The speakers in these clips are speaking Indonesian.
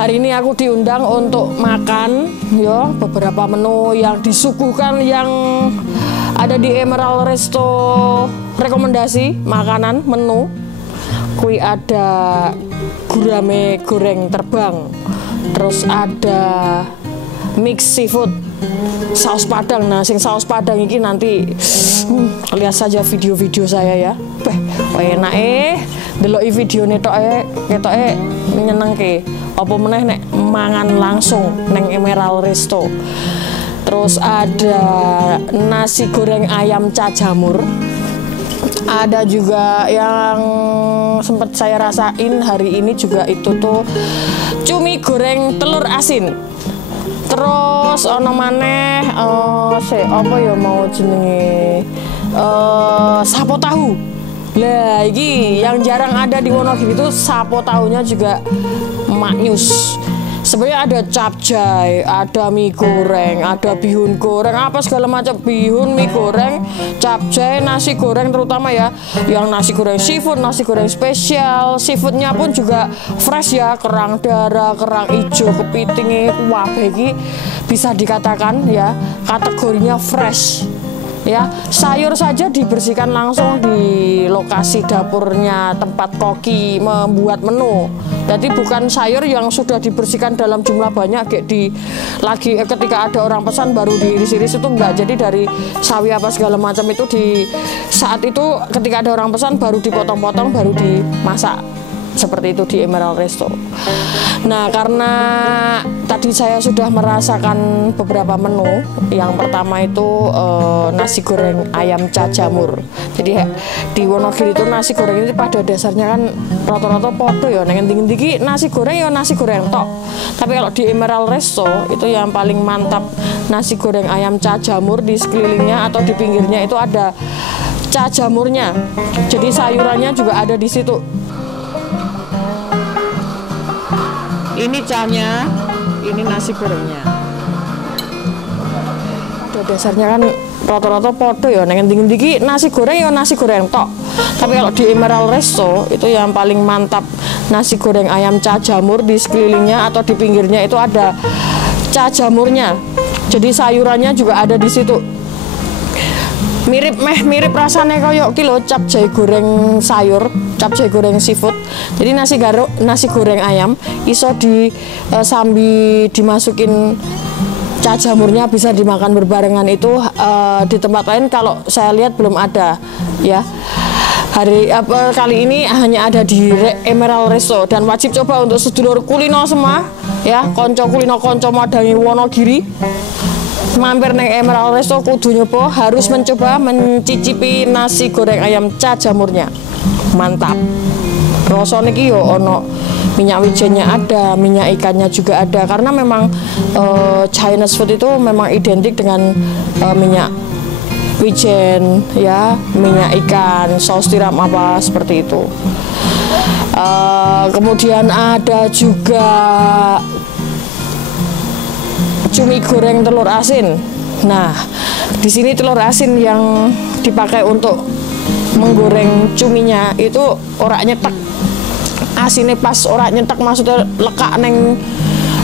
Hari ini aku diundang untuk makan ya beberapa menu yang disuguhkan yang ada di Emerald Resto. Rekomendasi makanan menu kui ada gurame goreng terbang, terus ada mix seafood saus padang. Nah sing saus padang ini nanti lihat saja video-video saya ya. Enak deloki videone tok ketoke nyenengke. Apa meneh nek mangan langsung neng Emerald Resto. Terus ada nasi goreng ayam cajamur. Ada juga yang sempat saya rasain hari ini juga itu tuh cumi goreng telur asin. Terus ono maneh apa ya mau jenenge sapo tahu. Lah iki yang jarang ada di Wonogiri itu sapo tahunya juga maknyus. Sebenarnya ada capcay, ada mie goreng, ada bihun goreng, apa segala macam, bihun, mie goreng, capcay, nasi goreng terutama ya, yang nasi goreng seafood, nasi goreng spesial, seafoodnya pun juga fresh ya, kerang darah, kerang hijau, kepiting, wah bagi bisa dikatakan ya kategorinya fresh. Ya, sayur saja dibersihkan langsung di lokasi dapurnya tempat koki membuat menu. Jadi bukan sayur yang sudah dibersihkan dalam jumlah banyak ketika ada orang pesan baru diiris-iris, itu enggak. Jadi dari sawi apa segala macam itu di saat itu ketika ada orang pesan baru dipotong-potong baru dimasak. Seperti itu di Emerald Resto. Nah, karena tadi saya sudah merasakan beberapa menu. Yang pertama itu nasi goreng ayam cajamur. Jadi di Wonogiri itu nasi goreng ini pada dasarnya kan rata-rata podo ya. Neng tinggi nasi goreng ya nasi goreng tok. Tapi kalau di Emerald Resto itu yang paling mantap nasi goreng ayam cajamur, di sekelilingnya atau di pinggirnya itu ada cajamurnya. Jadi sayurannya juga ada di situ. Ini cahnya, ini nasi gorengnya. Pada dasarnya kan rata-rata podo ya, neng tinggi nasi goreng ya nasi goreng tok. Tapi kalau di Emerald Resto itu yang paling mantap nasi goreng ayam cajamur, di sekelilingnya atau di pinggirnya itu ada cajamurnya. Jadi sayurannya juga ada di situ. Mirip rasanya kayak kilo capcay goreng sayur, capcay goreng seafood. Jadi nasi goreng ayam iso sambil dimasukin cajamurnya bisa dimakan berbarengan. Itu di tempat lain kalau saya lihat belum ada ya. Kali ini hanya ada di Emerald Resto dan wajib coba untuk sedulur kulino semua ya, konco kulino konco madangi Wonogiri. Mampir neng Emerald Resto kudu nyoba, harus mencoba mencicipi nasi goreng ayam cajamurnya. Mantap. Rasane iki yo ono minyak wijennya ada, minyak ikannya juga ada, karena memang Chinese food itu memang identik dengan minyak wijen ya, minyak ikan, saus tiram apa seperti itu. Kemudian ada juga cumi goreng telur asin. Nah, di sini telur asin yang dipakai untuk menggoreng cuminya itu ora nyetek. Asinnya pas ora nyetek, maksudnya lekak neng.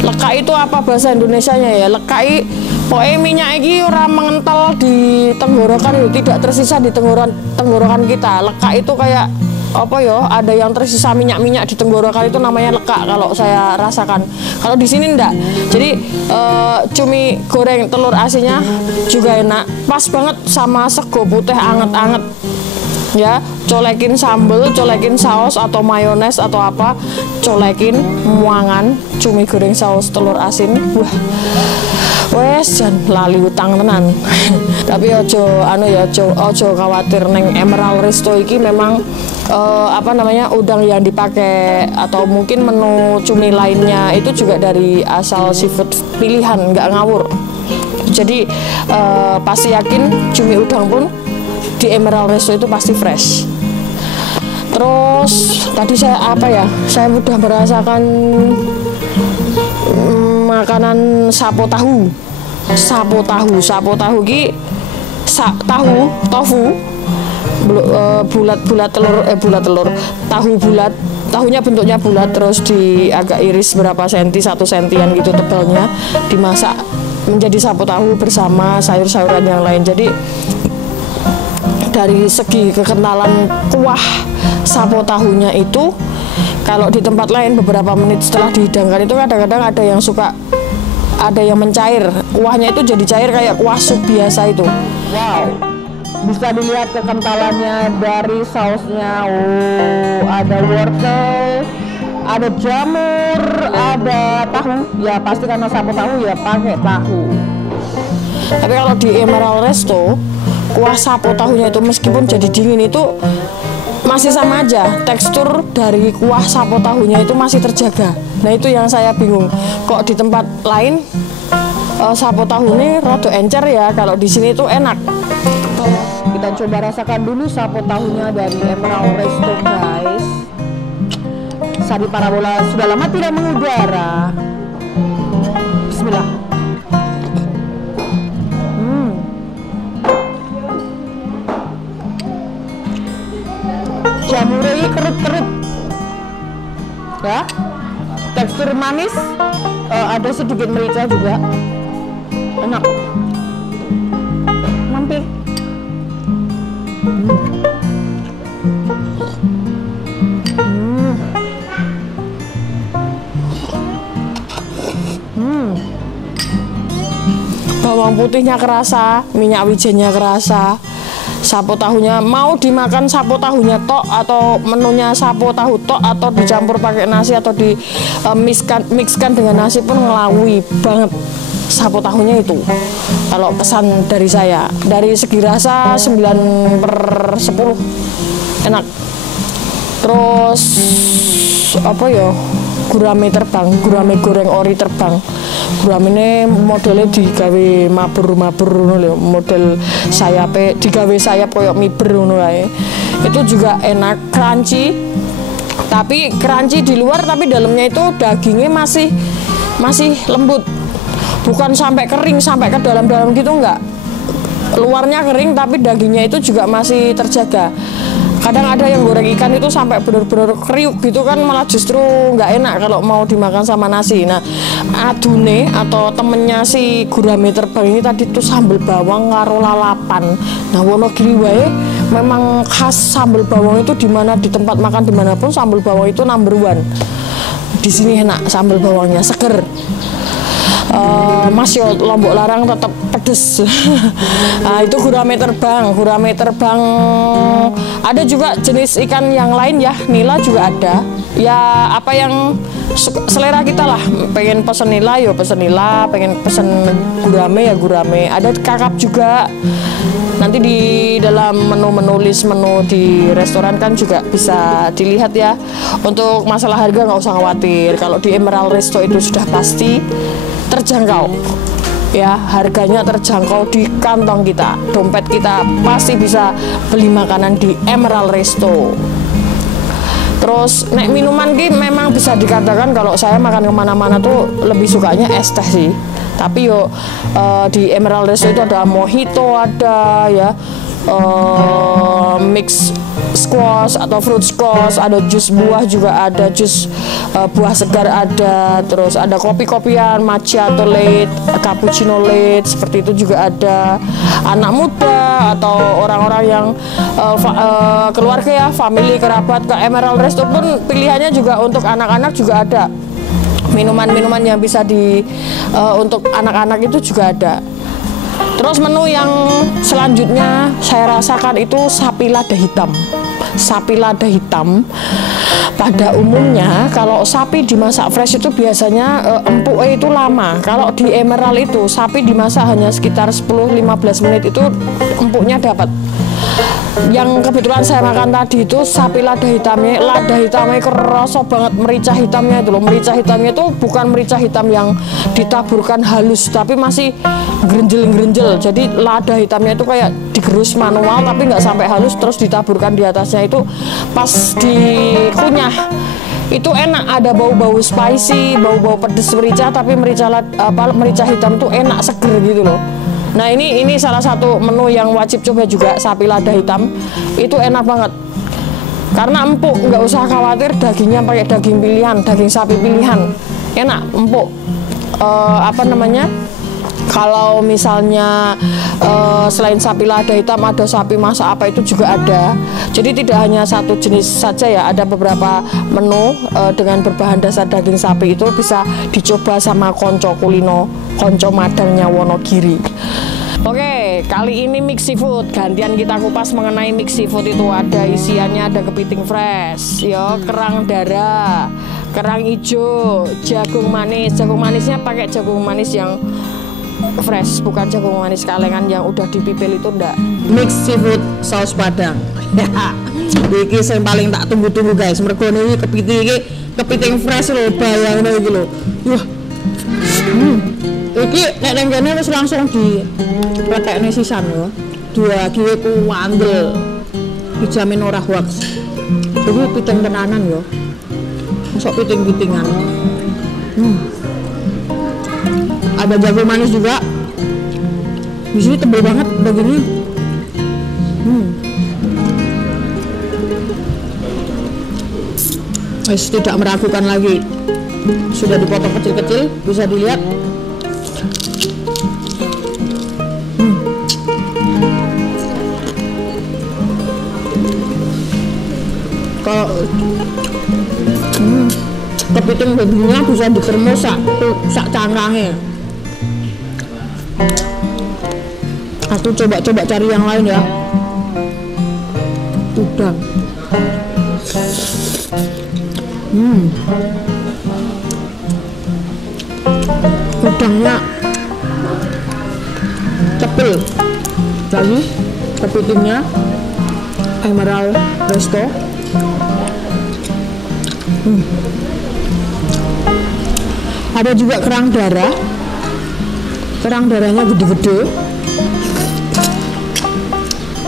Lekak itu apa bahasa Indonesianya ya? Lekai pokoknya minyak ini ora mengental di tenggorokan, tidak tersisa di tenggorokan kita. Lekak itu kayak apa ya, ada yang tersisa minyak-minyak di tenggorokan, itu namanya lekak kalau saya rasakan. Kalau di sini enggak. Jadi cumi goreng telur asinnya juga enak, pas banget sama sego putih anget-anget ya. Colekin sambel, colekin saus atau mayones atau apa, colekin muangan cumi goreng saus telur asin. Wah, wes jan lali utang tenan. Tapi ojo khawatir, neng Emerald Resto iki memang udang yang dipakai atau mungkin menu cumi lainnya itu juga dari asal seafood pilihan, nggak ngawur. Jadi pasti yakin cumi udang pun di Emerald Resto itu pasti fresh. Terus tadi saya udah merasakan makanan sapo tahu ki tofu bulat telur, tahu bulat, tahunya bentuknya bulat, terus agak iris berapa senti, 1 sentian gitu tebalnya, dimasak menjadi sapo tahu bersama sayur-sayuran yang lain. Jadi dari segi kekentalan kuah sapo tahunya itu, kalau di tempat lain beberapa menit setelah dihidangkan itu kadang-kadang ada yang mencair, kuahnya itu jadi cair kayak kuah sup biasa itu. Wow, bisa dilihat kekentalannya dari sausnya. Oh, ada wortel, ada jamur, ada tahu. Ya pasti karena sapo tahu ya pakai tahu. Tapi kalau di Emerald Resto, kuah sapo tahunya itu meskipun jadi dingin itu masih sama aja, tekstur dari kuah sapo tahunya itu masih terjaga. Nah itu yang saya bingung, kok di tempat lain sapo tahu ini rada encer ya, kalau di sini tuh enak. Kita coba rasakan dulu sapo tahunya dari Emerald Resto, guys. Sari Parabola sudah lama tidak mengudara. Bismillah. Jamurnya ini kerut-kerut ya, tekstur manis, ada sedikit merica juga, enak. Mampir. Bawang putihnya kerasa, minyak wijennya kerasa. Sapo tahunya mau dimakan sapo tahunya tok, atau menunya sapo tahu tok, atau dicampur pakai nasi, atau di mixkan dengan nasi pun ngelawi banget sapo tahunya itu. Kalau pesan dari saya, dari segi rasa 9/10 enak. Terus apa ya, gurame terbang, gurame goreng ori terbang. Gurame ini modelnya digawe mabur-mabur, model sayape digawe sayap koyok miber ngono ae. Itu juga enak, crunchy. Tapi crunchy di luar, tapi dalamnya itu dagingnya masih lembut. Bukan sampai kering sampai ke dalam-dalam gitu, enggak. Luarnya kering tapi dagingnya itu juga masih terjaga. Kadang ada yang goreng ikan itu sampai benar-benar kriuk gitu kan, malah justru nggak enak kalau mau dimakan sama nasi. Nah, adune atau temennya si gurame terbang ini tadi tuh sambal bawang karo lalapan. Nah, Wonogiri wae memang khas sambal bawang itu, dimana di tempat makan dimanapun sambal bawang itu number 1. Di sini enak sambal bawangnya, seger. Mas yo Lombok Larang tetap pedes. Nah, itu gurame terbang. Gurame terbang ada juga jenis ikan yang lain ya, nila juga ada. Ya apa yang selera kita lah. Pengen pesen nila yo pesen nila, pengen pesen gurame ya gurame. Ada kakap juga. Nanti di dalam menu list menu di restoran kan juga bisa dilihat ya. Untuk masalah harga nggak usah khawatir. Kalau di Emerald Resto itu sudah pasti terjangkau ya, harganya terjangkau di kantong kita, dompet kita pasti bisa beli makanan di Emerald Resto. Terus nek minuman ki memang bisa dikatakan kalau saya makan kemana-mana tuh lebih sukanya es teh sih. Tapi yo di Emerald Resto itu ada mojito, ada ya mix squash atau fruit squash, ada jus buah juga ada, jus buah segar ada, terus ada kopi-kopian, macchiato late, cappuccino late, seperti itu juga ada. Anak muda atau orang-orang yang keluarga ya, family, kerabat ke Emerald Resto pun pilihannya juga untuk anak-anak juga ada. Minuman-minuman yang bisa untuk anak-anak itu juga ada. Terus menu yang selanjutnya saya rasakan itu sapi lada hitam. Sapi lada hitam pada umumnya kalau sapi dimasak fresh itu biasanya empuknya itu lama. Kalau di Emerald itu sapi dimasak hanya sekitar 10-15 menit itu empuknya dapat. Yang kebetulan saya makan tadi itu sapi lada hitamnya kerasa banget merica hitamnya itu loh. Merica hitamnya itu bukan merica hitam yang ditaburkan halus, tapi masih grenjel-grenjel. Jadi lada hitamnya itu kayak digerus manual tapi nggak sampai halus, terus ditaburkan di atasnya itu pas dikunyah itu enak, ada bau-bau spicy, bau-bau pedes merica, tapi merica hitam itu enak, seger gitu loh. Nah ini salah satu menu yang wajib coba juga, sapi lada hitam. Itu enak banget. Karena empuk, nggak usah khawatir dagingnya pakai daging pilihan, daging sapi pilihan. Enak, empuk. Kalau misalnya selain sapi lada hitam ada sapi masak apa itu juga ada. Jadi tidak hanya satu jenis saja ya, ada beberapa menu dengan berbahan dasar daging sapi itu bisa dicoba sama konco kulino, konco madangnya Wonogiri. Oke, kali ini mix seafood. Gantian kita kupas mengenai mix seafood itu. Ada isiannya, ada kepiting fresh, ya, kerang darah, kerang hijau, jagung manis. Jagung manisnya pakai jagung manis yang fresh, bukan jagung manis kalengan yang udah dipipil itu enggak. Mix seafood saus padang. Iki yang paling tak tunggu-tunggu guys. Mergo niki kepiting fresh lho, bayangno iki lho. Wah. Iki nek nang kene wis langsung dipetekne sisan lho. Diagi kuandel. Dijamin ora hoax. Iki piting tenanan yo. Masuk piting-pitingan. Ada jagung manis juga. Di sini tebal banget dagingnya. Tidak meragukan lagi. Sudah dipotong kecil-kecil, bisa dilihat. Kalau kepiting dagingnya bisa ditermos sak cangkangnya. Aku coba cari yang lain ya. Udang. Udangnya tebel. Lagi kepitingnya Emerald Resto. Ada juga kerang darah. Kerang darahnya gede-gede.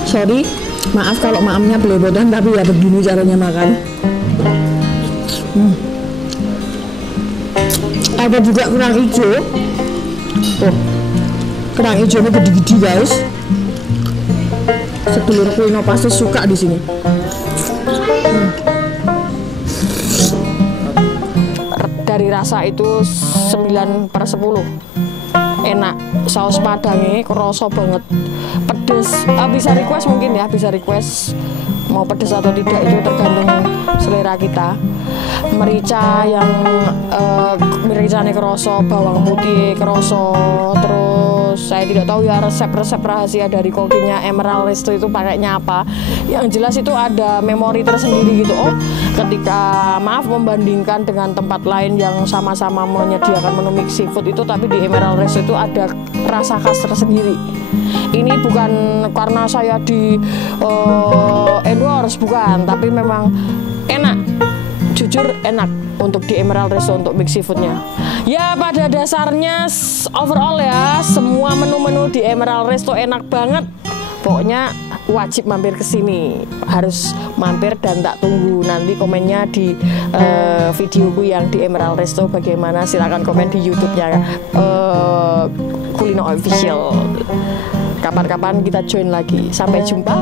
Sorry, maaf kalau maamnya belepotan, tapi ya begini caranya makan. Ada juga kerang hijau. Oh, kerang hijaunya gede-gede guys. Sedulur kulino pasti suka di sini. Dari rasa itu 9/10. Enak, saus padangnya kerasa banget, pedes. Bisa request mungkin ya, bisa request mau pedes atau tidak, itu tergantung selera kita. Merica yang mericanya kerasa, bawang putih kerasa. Terus saya tidak tahu ya resep-resep rahasia dari kokinya Emerald Resto itu pakainya apa. Yang jelas itu ada memori tersendiri gitu. Oh, ketika membandingkan dengan tempat lain yang sama-sama menyediakan menu mix seafood itu, tapi di Emerald Resto itu ada rasa khas tersendiri. Ini bukan karena saya di endorse, bukan, tapi memang enak, jujur enak untuk di Emerald Resto untuk mix seafoodnya. Ya pada dasarnya overall ya, semua menu-menu di Emerald Resto enak banget. Pokoknya wajib mampir ke sini, harus mampir, dan tak tunggu nanti komennya di videoku yang di Emerald Resto bagaimana. Silahkan komen di YouTube-nya Kulino Official. Kapan-kapan kita join lagi. Sampai jumpa.